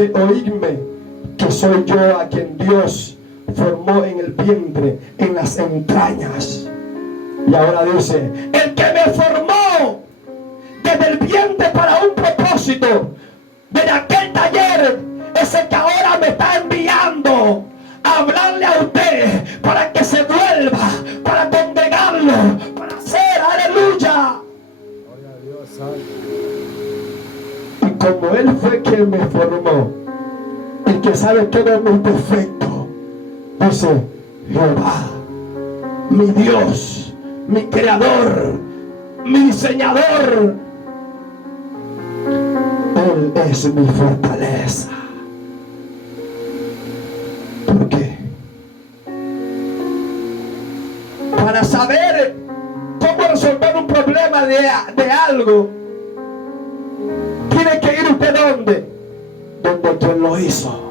dice, oídme, que soy yo a quien Dios formó en el vientre, en las entrañas. Y ahora dice, el que me formó desde el vientre para un propósito, desde aquel taller, es el que ahora me está enviando a hablarle a usted para que se vuelva, para congregarlo, para hacer, aleluya. Y como Él fue quien me formó, el que sabe todos mis defectos, dice, Jehová, mi Dios, mi creador, mi diseñador, Él es mi fortaleza. ¿Por qué? Para saber cómo resolver un problema de algo, tiene que ir usted ¿dónde? Donde quien lo hizo.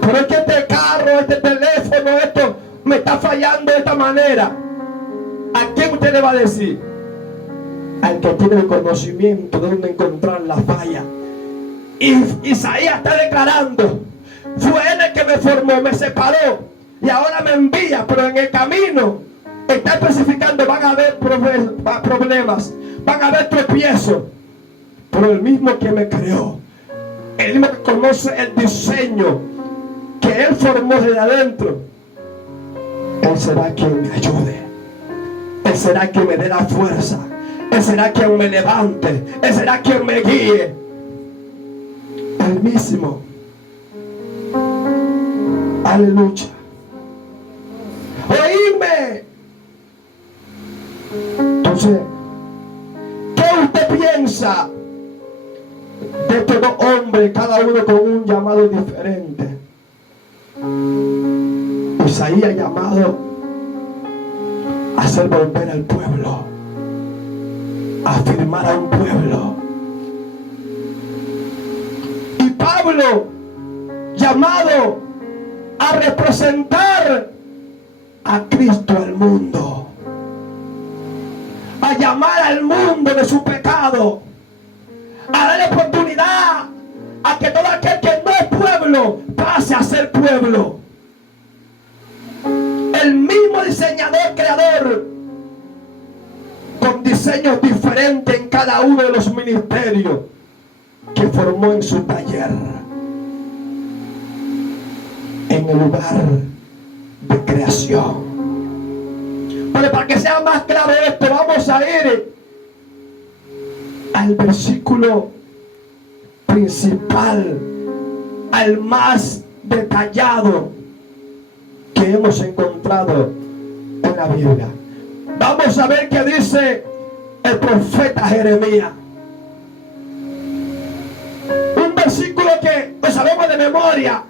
Pero es que este carro, este teléfono, esto me está fallando de esta manera. ¿A quién usted le va a decir? Al que tiene el conocimiento de dónde encontrar la falla. Y Isaías está declarando, fue Él el que me formó, me separó y ahora me envía, pero en el camino está especificando, van a haber problemas, van a haber tropiezos, pero el mismo que me creó, el mismo que conoce el diseño que Él formó desde adentro, Él será quien me ayude, Él será quien me dé la fuerza, Él será quien me levante, Él será quien me guíe. Él mismo. Aleluya. Oíme. Entonces, ¿qué usted piensa de estos dos hombres, cada uno con un llamado diferente? Isaías llamado a hacer volver al pueblo, a afirmar a un pueblo. Y Pablo llamado a representar a Cristo al mundo, a llamar al mundo de su pecado, a darle oportunidad a que todo aquel que no es pueblo pase a ser pueblo. El mismo diseñador, creador, con diseños diferentes en cada uno de los ministerios que formó en su taller, en el lugar de creación. Pero para que sea más claro esto, vamos a ir al versículo principal, al más detallado que hemos encontrado en la Biblia. Vamos a ver qué dice el profeta Jeremías. Un versículo que lo sabemos de memoria.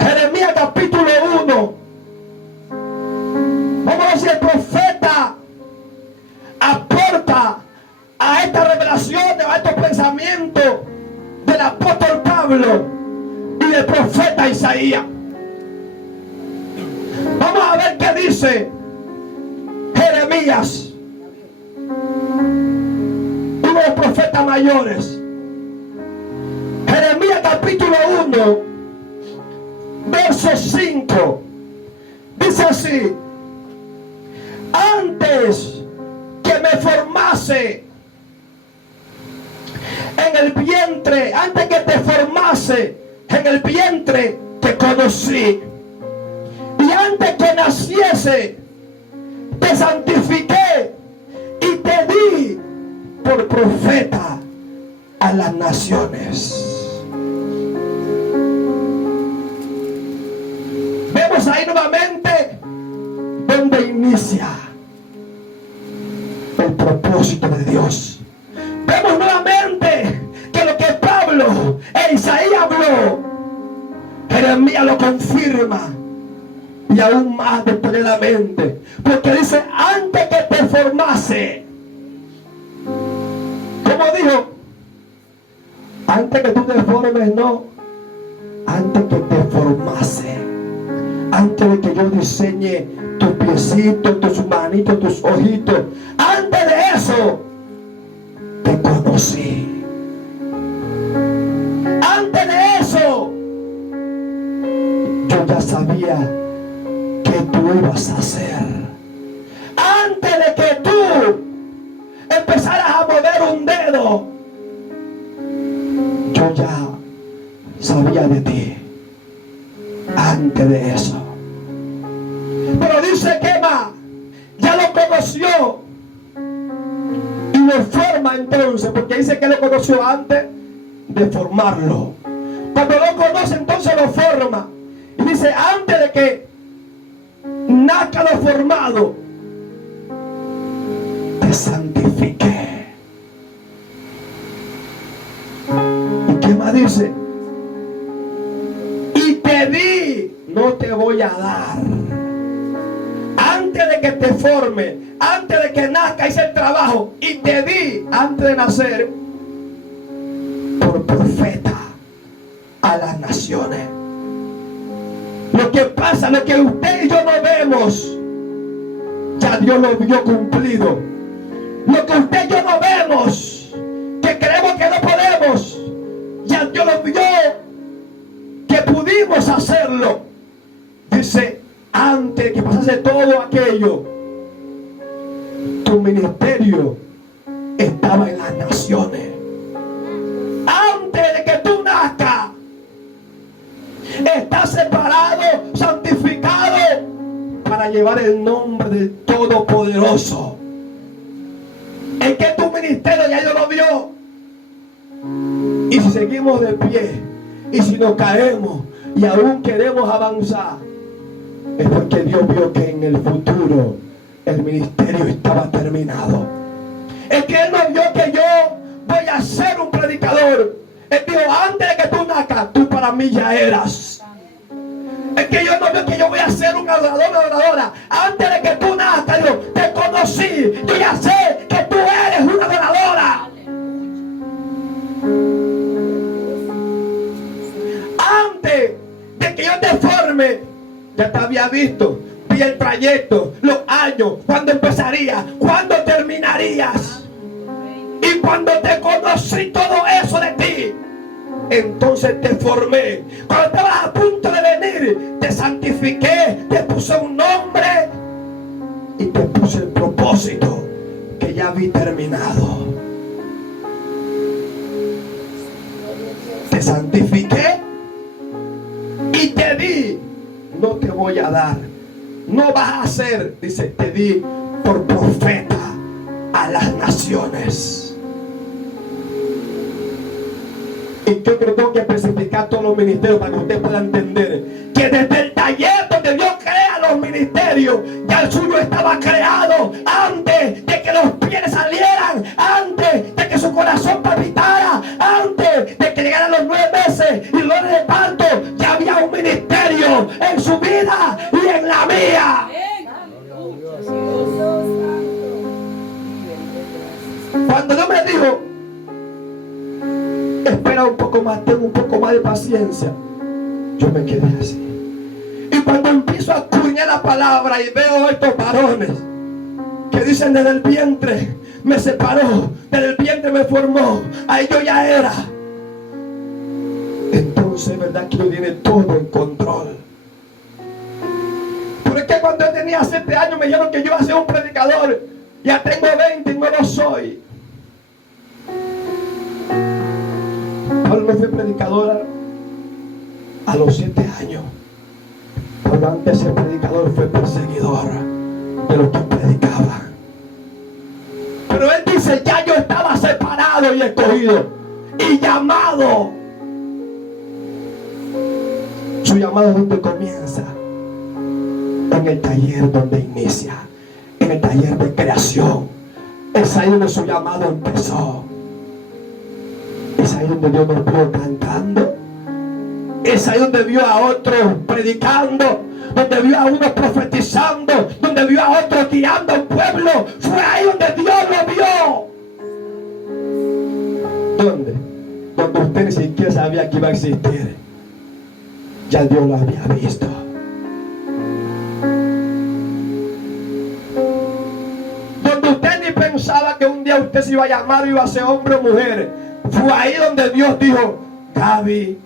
Jeremías capítulo 1. Vamos a ver si el profeta aporta a esta revelación, a estos pensamientos del apóstol Pablo y del profeta Isaías. Vamos a ver qué dice Jeremías, uno de los profetas mayores. Jeremías capítulo 1, verso 5. Dice así: antes que me formase en el vientre, antes que te formase en el vientre, te conocí. Y antes que naciese, te santifiqué y te di por profeta a las naciones. Vemos ahí nuevamente donde inicia el propósito de Dios. Vemos nuevamente que lo que Pablo e Isaías habló, Jeremías lo confirma. Y aún más detalladamente, porque dice: antes que te formase. ¿Cómo dijo? Antes que tú te formes, no. Antes que te formase. Antes de que yo diseñe tus piecitos, tus manitos, tus ojitos. Antes de eso, te conocí. conocí. Antes de eso, yo ya sabía que tú ibas a hacer. Antes de que tú empezaras a mover un dedo, yo ya sabía de ti. Antes de eso. Pero dice que más, ya lo conoció y lo forma entonces, porque dice que lo conoció antes de formarlo. Cuando lo conoce, entonces lo forma. Y dice, antes de que nazca lo formado, te santifiqué. ¿Y qué más dice? Y te di, no te voy a dar. Antes de que te forme, antes de que nazca, hice el trabajo y te di, antes de nacer, por profeta a las naciones. Lo que pasa, lo que usted y yo no vemos, ya Dios lo vio cumplido. Lo que usted y yo no vemos, que creemos que no podemos, ya Dios lo vio que pudimos hacerlo. Dice, antes de que pasase todo aquello, tu ministerio estaba en las naciones. Antes de que tú nazcas, estás separado, santificado para llevar el nombre del Todopoderoso. Es que tu ministerio ya Dios lo vio. Y si seguimos de pie, y si nos caemos y aún queremos avanzar, es porque Dios vio que en el futuro el ministerio estaba terminado. Es que Él no vio que yo voy a ser un predicador. Él dijo, antes de que tú nazcas, tú para mí ya eras. Es que yo no veo que yo voy a ser un adorador, una adoradora. Antes de que tú nazcas, yo te conocí. Yo ya sé que tú eres una adoradora. Antes de que yo te forme, ya te había visto. Vi el trayecto, los años, cuándo empezarías, cuándo terminarías. Y cuando te conocí todo eso de ti, entonces te formé. Cuando estabas a punto de venir, te santifiqué, te puse un nombre y te puse el propósito que ya vi terminado. Te santifiqué y te di, no te voy a dar, no vas a hacer, dice, te di por profeta a las naciones. Y yo creo que tengo que especificar todos los ministerios para que usted pueda entender que desde el taller donde Dios crea los ministerios, ya el suyo estaba creado antes de que los pies salieran, antes de que su corazón palpitara, antes de que llegaran los 9 meses y los de parto. Ya había un ministerio en su vida y en la mía. Cuando Dios me dijo, espera un poco más, tengo un poco más de paciencia, yo me quedé así. Y cuando empiezo a escudriñar la palabra y veo estos varones que dicen, desde el vientre me separó, desde el vientre me formó, ahí yo ya era. Entonces, verdad que Dios tiene todo en control. Porque cuando yo tenía 7 años me dijeron que yo iba a ser un predicador. Ya tengo 20 y no lo soy. Pablo no fue predicador a los 7 años. Pero antes de ser predicador fue perseguidor de los que predicaban. Pero él dice, ya yo estaba separado y escogido y llamado. Su llamado, ¿dónde comienza? En el taller donde inicia, en el taller de creación. Es ahí donde su llamado empezó. Es ahí donde Dios nos vio cantando. Es ahí donde vio a otros predicando, donde vio a unos profetizando, donde vio a otros guiando al pueblo. Fue ahí donde Dios lo vio. ¿Dónde? Donde usted ni siquiera sabía que iba a existir. Ya Dios lo había visto. Donde usted ni pensaba que un día día usted se iba a llamar, iba a ser hombre o mujer. Fue ahí donde Dios dijo: Gaby,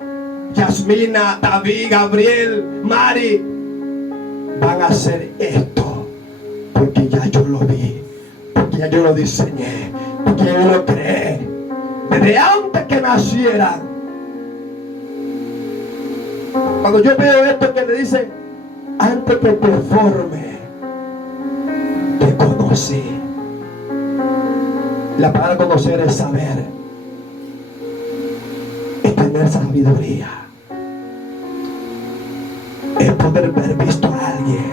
Yasmina, David, Gabriel, Mari van a hacer esto, porque ya yo lo vi, porque ya yo lo diseñé, porque ya yo lo creé desde antes que nacieran. Cuando yo veo esto que le dice: antes que te forme, te conocí. La palabra conocer es saber, es tener sabiduría, es poder haber visto a alguien.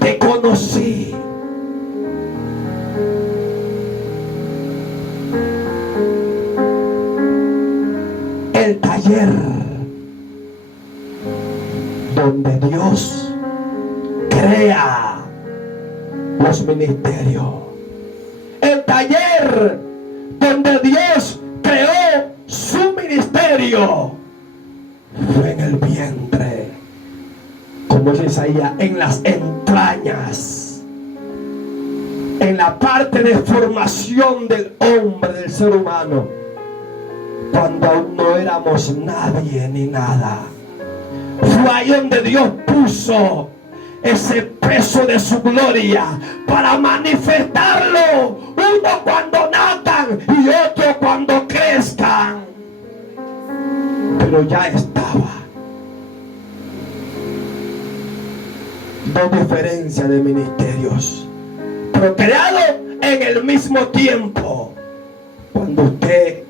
Te conocí. El taller donde Dios crea los ministerios. El taller donde Dios creó su ministerio fue en el vientre, como dice Isaías, en las entrañas, en la parte de formación del hombre, del ser humano, cuando aún no éramos nadie ni nada. Fue ahí donde Dios puso ese peso de su gloria para manifestarlo, uno cuando nazcan y otro cuando crezcan. Pero ya estaba. Dos diferencias de ministerios, pero creado en el mismo tiempo, cuando usted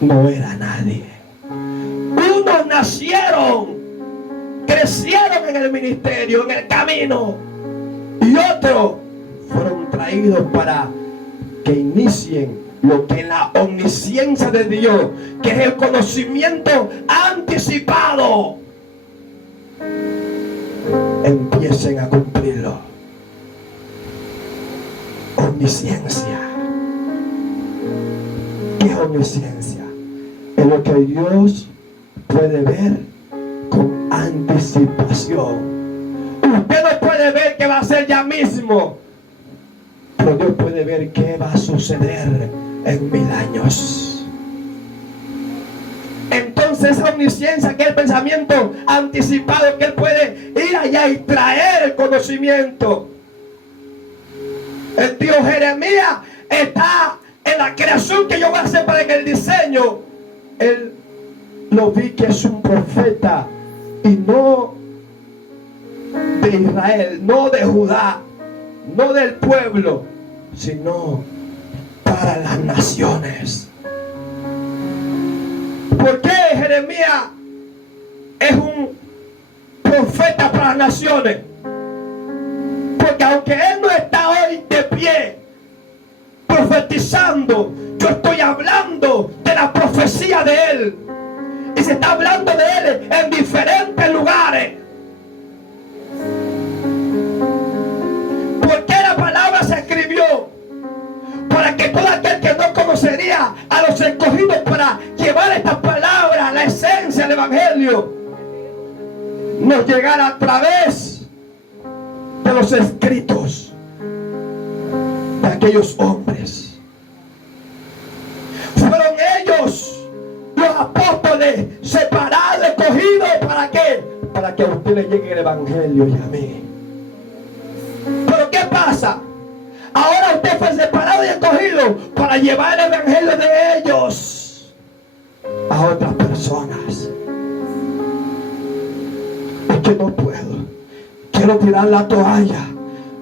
no era nadie. Unos nacieron, crecieron en el ministerio, en el camino, y otros fueron traídos para que inicien lo que la omnisciencia de Dios, que es el conocimiento anticipado, empiecen a cumplirlo. Omnisciencia. ¿Qué es omnisciencia? Es lo que Dios puede ver con anticipación. Usted no puede ver qué va a ser ya mismo, pero Dios puede ver qué va a suceder en 1000 años. Entonces esa omnisciencia, que es el pensamiento anticipado, que Él puede ir allá y traer el conocimiento. El tío Jeremías está en la creación que yo voy a hacer para que el diseño. Él lo vi que es un profeta, y no de Israel, no de Judá, no del pueblo, sino para las naciones. ¿Por qué Jeremías es un profeta para las naciones? Porque aunque él no está hoy de pie profetizando, yo estoy hablando de la profecía de él, y se está hablando de él en diferentes lugares. ¿Por qué la palabra se escribió? Para que todo aquel que no conocería a los escogidos para llevar esta palabra, la esencia del evangelio, nos llegara a través de los escritos de aquellos hombres. Fueron ellos los apóstoles separados, escogidos. ¿Para qué? Para que a usted le llegue el evangelio y a mí. Pero ¿qué pasa? Ahora usted fue separado y escogido para llevar el evangelio de ellos a otras personas. Es que no puedo, quiero tirar la toalla,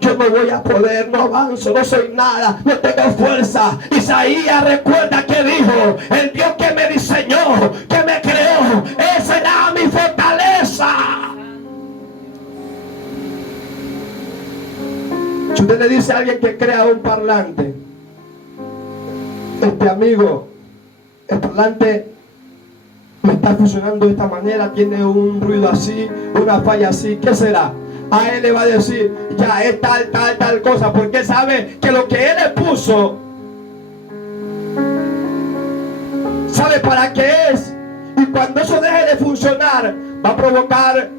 yo no voy a poder, no avanzo, no soy nada, no tengo fuerza. Isaías recuerda que dijo: el Dios que me diseñó, que me creó, esa era mi fortaleza. Si usted le dice a alguien que crea un parlante: amigo, el parlante no está funcionando de esta manera, tiene un ruido así, una falla así, ¿qué será? A él le va a decir: ya es tal cosa, porque sabe que lo que él le puso, sabe para qué es, y cuando eso deje de funcionar, va a provocar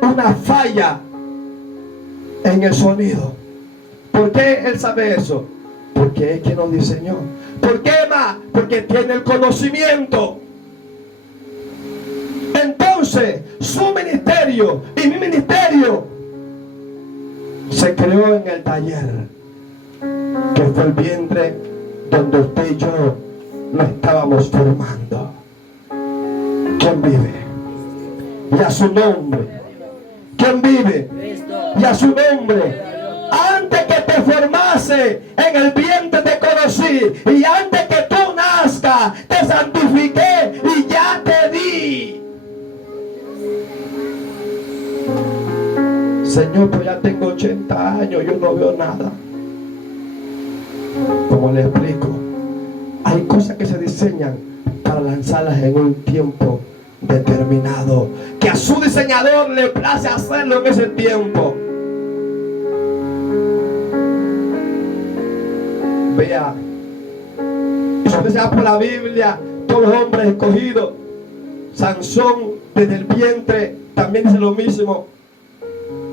una falla en el sonido. ¿Por qué Él sabe eso? Porque es quien nos diseñó. ¿Por qué más? Porque tiene el conocimiento. Entonces, su ministerio y mi ministerio se creó en el taller, que fue el vientre donde usted y yo nos estábamos formando. ¿Quién vive? Y a su nombre. ¿Quién vive? Y a su nombre. Antes que te formase en el vientre te conocí, y antes que tú nazcas te santifiqué y ya te di. Señor, pues ya tengo 80 años, yo no veo nada. Como le explico, hay cosas que se diseñan para lanzarlas en un tiempo determinado, que a su diseñador le place hacerlo en ese tiempo. Vea, y si usted se va por la Biblia, todos los hombres escogidos, Sansón desde el vientre también dice lo mismo.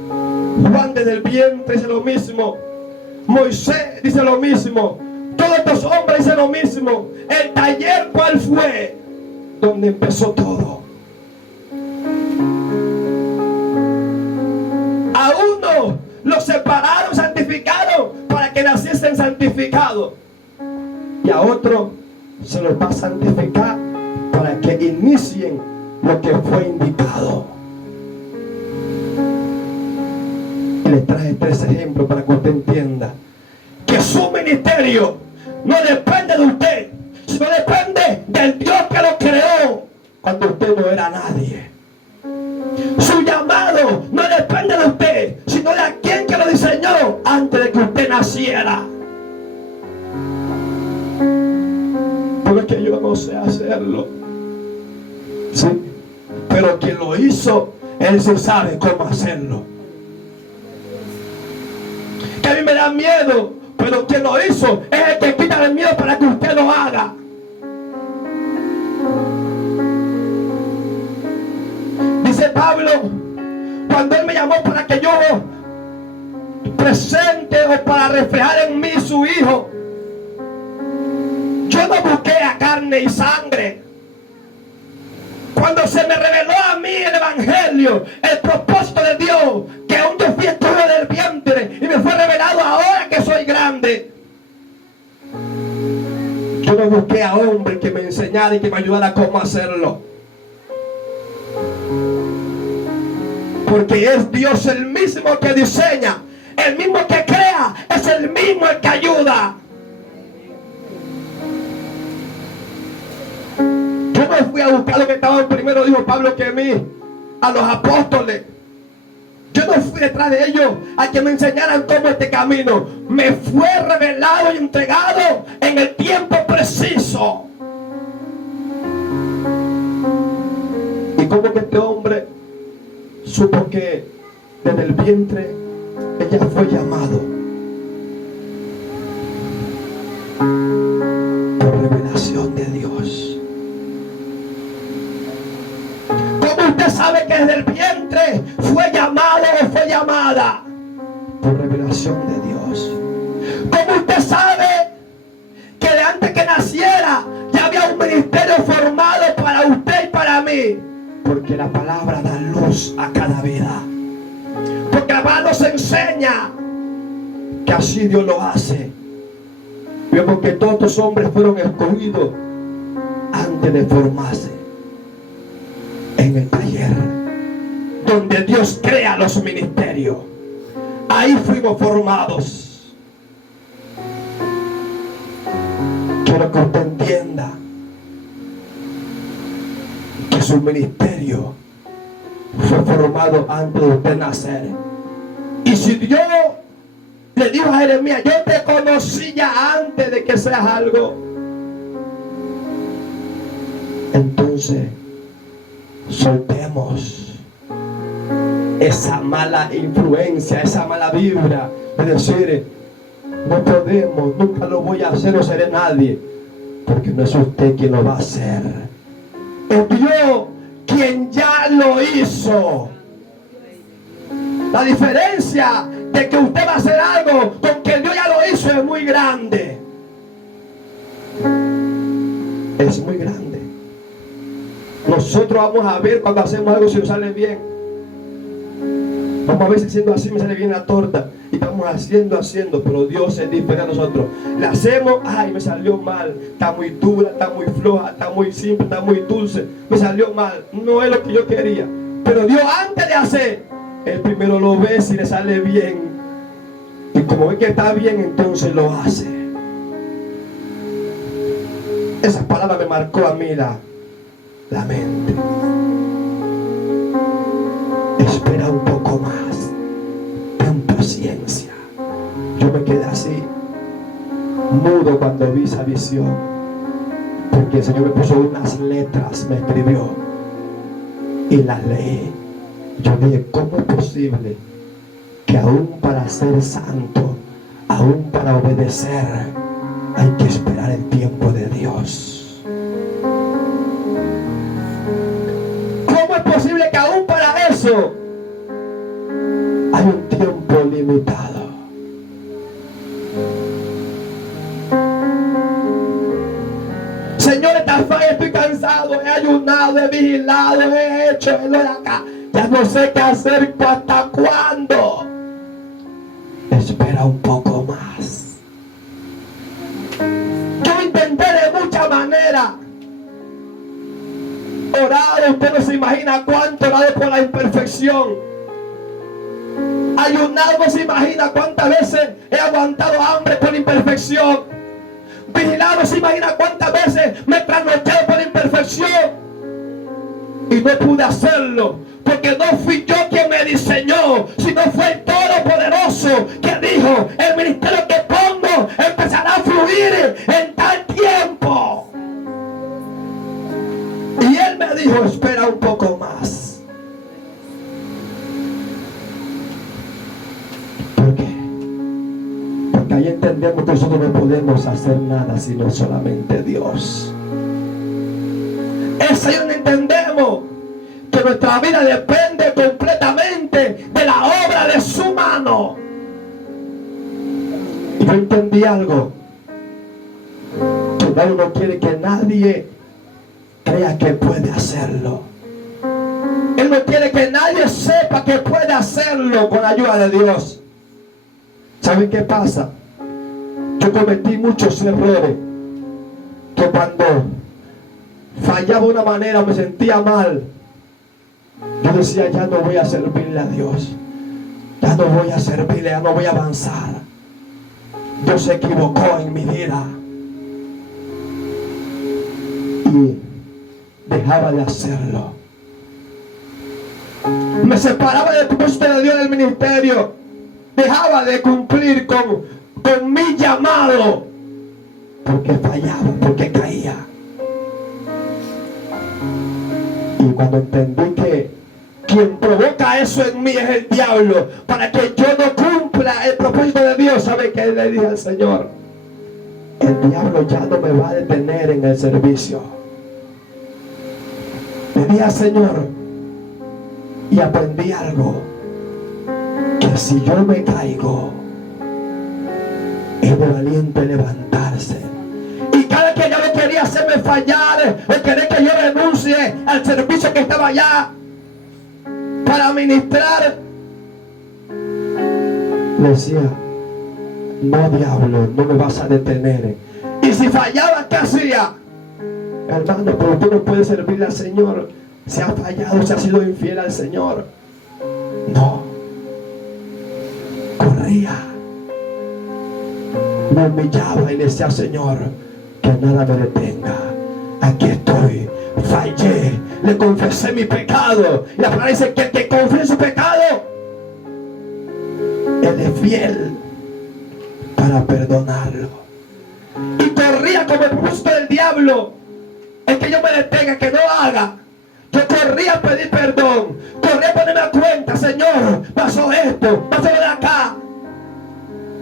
Juan desde el vientre dice lo mismo. Moisés dice lo mismo. Todos estos hombres dicen lo mismo. El taller, ¿cuál fue? Donde empezó todo. A uno lo separaron, santificaron para que naciesen santificados, y a otro se los va a santificar para que inicien lo que fue indicado. Y les traje 3 ejemplos para que usted entienda que su ministerio no depende de usted, sino depende del Dios que lo creó cuando usted no era nadie. Su llamado no depende de usted, sino de aquel que lo diseñó antes de que usted naciera. Pero es que yo no sé hacerlo. Sí, pero quien lo hizo, Él sí sabe cómo hacerlo. Que a mí me da miedo, pero quien lo hizo es el que quita el miedo para que usted lo haga. Dice Pablo, cuando Él me llamó para que yo presente o para reflejar en mí su Hijo, yo no busqué a carne y sangre. Cuando se me reveló a mí el Evangelio, el propósito de Dios, que aún yo fui escogido del vientre y me fue revelado ahora que soy grande, yo no busqué a hombre que me enseñara y que me ayudara a cómo hacerlo. Porque es Dios el mismo que diseña, el mismo que crea, es el mismo el que ayuda. Yo no fui a buscar lo que estaban primero, dijo Pablo, que mí, a los apóstoles. Yo no fui detrás de ellos a que me enseñaran cómo este camino. Me fue revelado y entregado en el tiempo preciso. Y como que este hombre supo que desde el vientre ella fue llamado por revelación de Dios. ¿Cómo usted sabe que desde el vientre fue llamado o fue llamada? Por revelación de Dios. ¿Cómo usted sabe que de antes que naciera ya había un ministerio formado para usted y para mí? Porque la palabra da luz a cada vida. Porque la palabra nos enseña que así Dios lo hace. Vemos que todos estos hombres fueron escogidos antes de formarse en el taller donde Dios crea los ministerios. Ahí fuimos formados. Quiero que usted entienda que su ministerio fue formado antes de usted nacer. Y si Dios le dijo a Jeremías, yo te conocí ya antes de que seas algo, entonces soltemos esa mala influencia, esa mala vibra de decir, no podemos, nunca lo voy a hacer, no seré nadie, porque no es usted quien lo va a hacer, es Dios quien ya lo hizo. La diferencia de que usted va a hacer algo con que eso es muy grande. Es muy grande. Nosotros vamos a ver cuando hacemos algo si nos sale bien. Vamos a ver si haciendo así me sale bien la torta. Y estamos haciendo, pero Dios es diferente a nosotros. La hacemos, ay, me salió mal. Está muy dura, está muy floja, está muy simple, está muy dulce. Me salió mal, no es lo que yo quería. Pero Dios antes de hacer, Él primero lo ve si le sale bien. Y como ve que está bien, entonces lo hace. Esa palabra me marcó a mí la mente. Espera un poco más. Ten paciencia. Yo me quedé así, mudo cuando vi esa visión. Porque el Señor me puso unas letras, me escribió. Y las leí. Yo dije, ¿cómo es posible que aún para ser santo, aún para obedecer, hay que esperar el tiempo de Dios? ¿Cómo es posible que aún para eso hay un tiempo limitado? Señor, esta falla, estoy cansado, he ayunado, he vigilado, he hecho, lo de acá. Ya no sé qué hacer, ¿hasta cuándo? Espera un poco más. Yo intenté de muchas maneras orar. Usted no se imagina cuánto he orado por la imperfección. Ayunado, no se imagina cuántas veces he aguantado hambre por la imperfección. Vigilado, no se imagina cuántas veces me he trasnochado por la imperfección. Y no pude hacerlo, porque no fui yo quien me diseñó, sino fue el Todopoderoso que dijo, el ministerio que pongo empezará a fluir en tal tiempo. Y Él me dijo, espera un poco más. ¿Por qué? Porque ahí entendemos que nosotros no podemos hacer nada sino solamente Dios. Es ahí donde entendemos que nuestra vida depende completamente de la obra de su mano. Y yo entendí algo, que Dios no quiere que nadie crea que puede hacerlo. Él no quiere que nadie sepa que puede hacerlo con la ayuda de Dios. ¿Saben qué pasa? Yo cometí muchos errores, que cuando fallaba de una manera, me sentía mal. Yo decía, ya no voy a servirle a Dios, ya no voy a servirle, ya no voy a avanzar. Dios se equivocó en mi vida. Y dejaba de hacerlo. Me separaba del propósito de Dios en el ministerio. Dejaba de cumplir con mi llamado, porque fallaba, porque caía. Y cuando entendí que quien provoca eso en mí es el diablo, para que yo no cumpla el propósito de Dios, ¿sabe qué le dije al Señor? El diablo ya no me va a detener en el servicio. Le dije al Señor, y aprendí algo, que si yo me caigo, es de valiente levantarse. Y cada que yo no quería hacerme fallar, o querer que yo renuncie al servicio que estaba allá para ministrar, le decía, no, diablo, no me vas a detener. Y si fallaba, ¿qué hacía? Hermano, pero tú no puedes servirle al Señor. Se ha fallado, se ha sido infiel al Señor. No. Corría, me humillaba y le decía, Señor, que nada me detenga. Aquí estoy, fallé, le confesé mi pecado. Y la palabra dice que el que confiese su pecado, Él es fiel para perdonarlo. Y corría como el propósito del diablo, es que yo me detenga, que no haga. Yo corría a pedir perdón, corría a ponerme a cuenta, Señor, pasó esto, pasó de acá.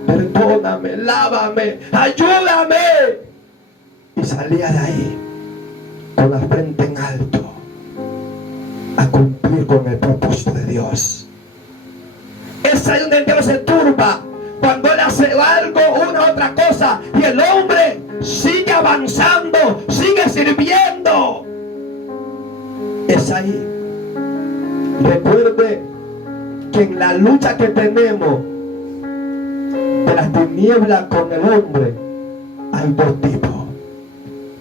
Perdóname, lávame, ayúdame. Y salía de ahí con la frente en alto a cumplir con el propósito de Dios. Es ahí donde el diablo se turba, cuando Él hace algo una avanzando, sigue sirviendo. Es ahí. Recuerde que en la lucha que tenemos de las tinieblas con el hombre, hay dos tipos.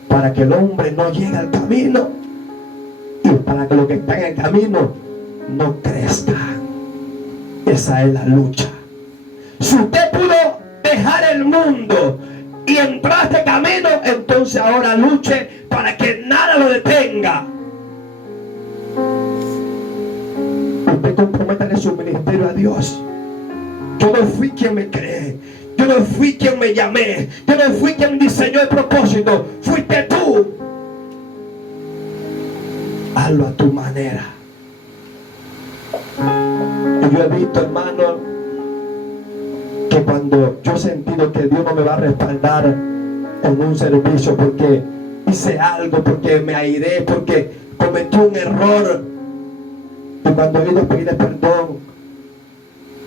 Para que el hombre no llegue al camino y para que los que están en el camino no crezcan. Esa es la lucha. Si usted pudo dejar el mundo y entrar a este camino, entonces ahora luche para que nada lo detenga. Usted comprométale su ministerio a Dios. Yo no fui quien me cree. Yo no fui quien me llamé. Yo no fui quien diseñó el propósito. Fuiste tú. Hazlo a tu manera. Y yo he visto, hermano, que cuando yo he sentido que Dios no me va a respaldar en un servicio porque hice algo, porque me airé, porque cometí un error, y cuando he ido a pedirle perdón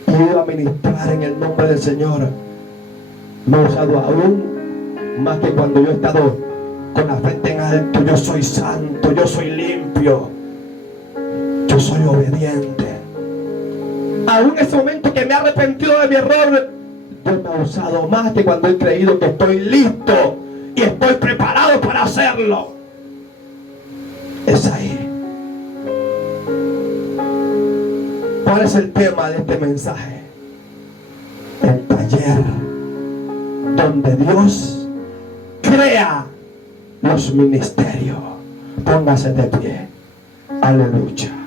y he ido a ministrar en el nombre del Señor, me he usado aún más que cuando yo he estado con la frente en alto. Yo soy santo, yo soy limpio, yo soy obediente. Aún en ese momento que me he arrepentido de mi error, Dios me ha usado más que cuando he creído que estoy listo y estoy preparado para hacerlo. Es ahí. ¿Cuál es el tema de este mensaje? El taller donde Dios crea los ministerios. Póngase de pie. Aleluya.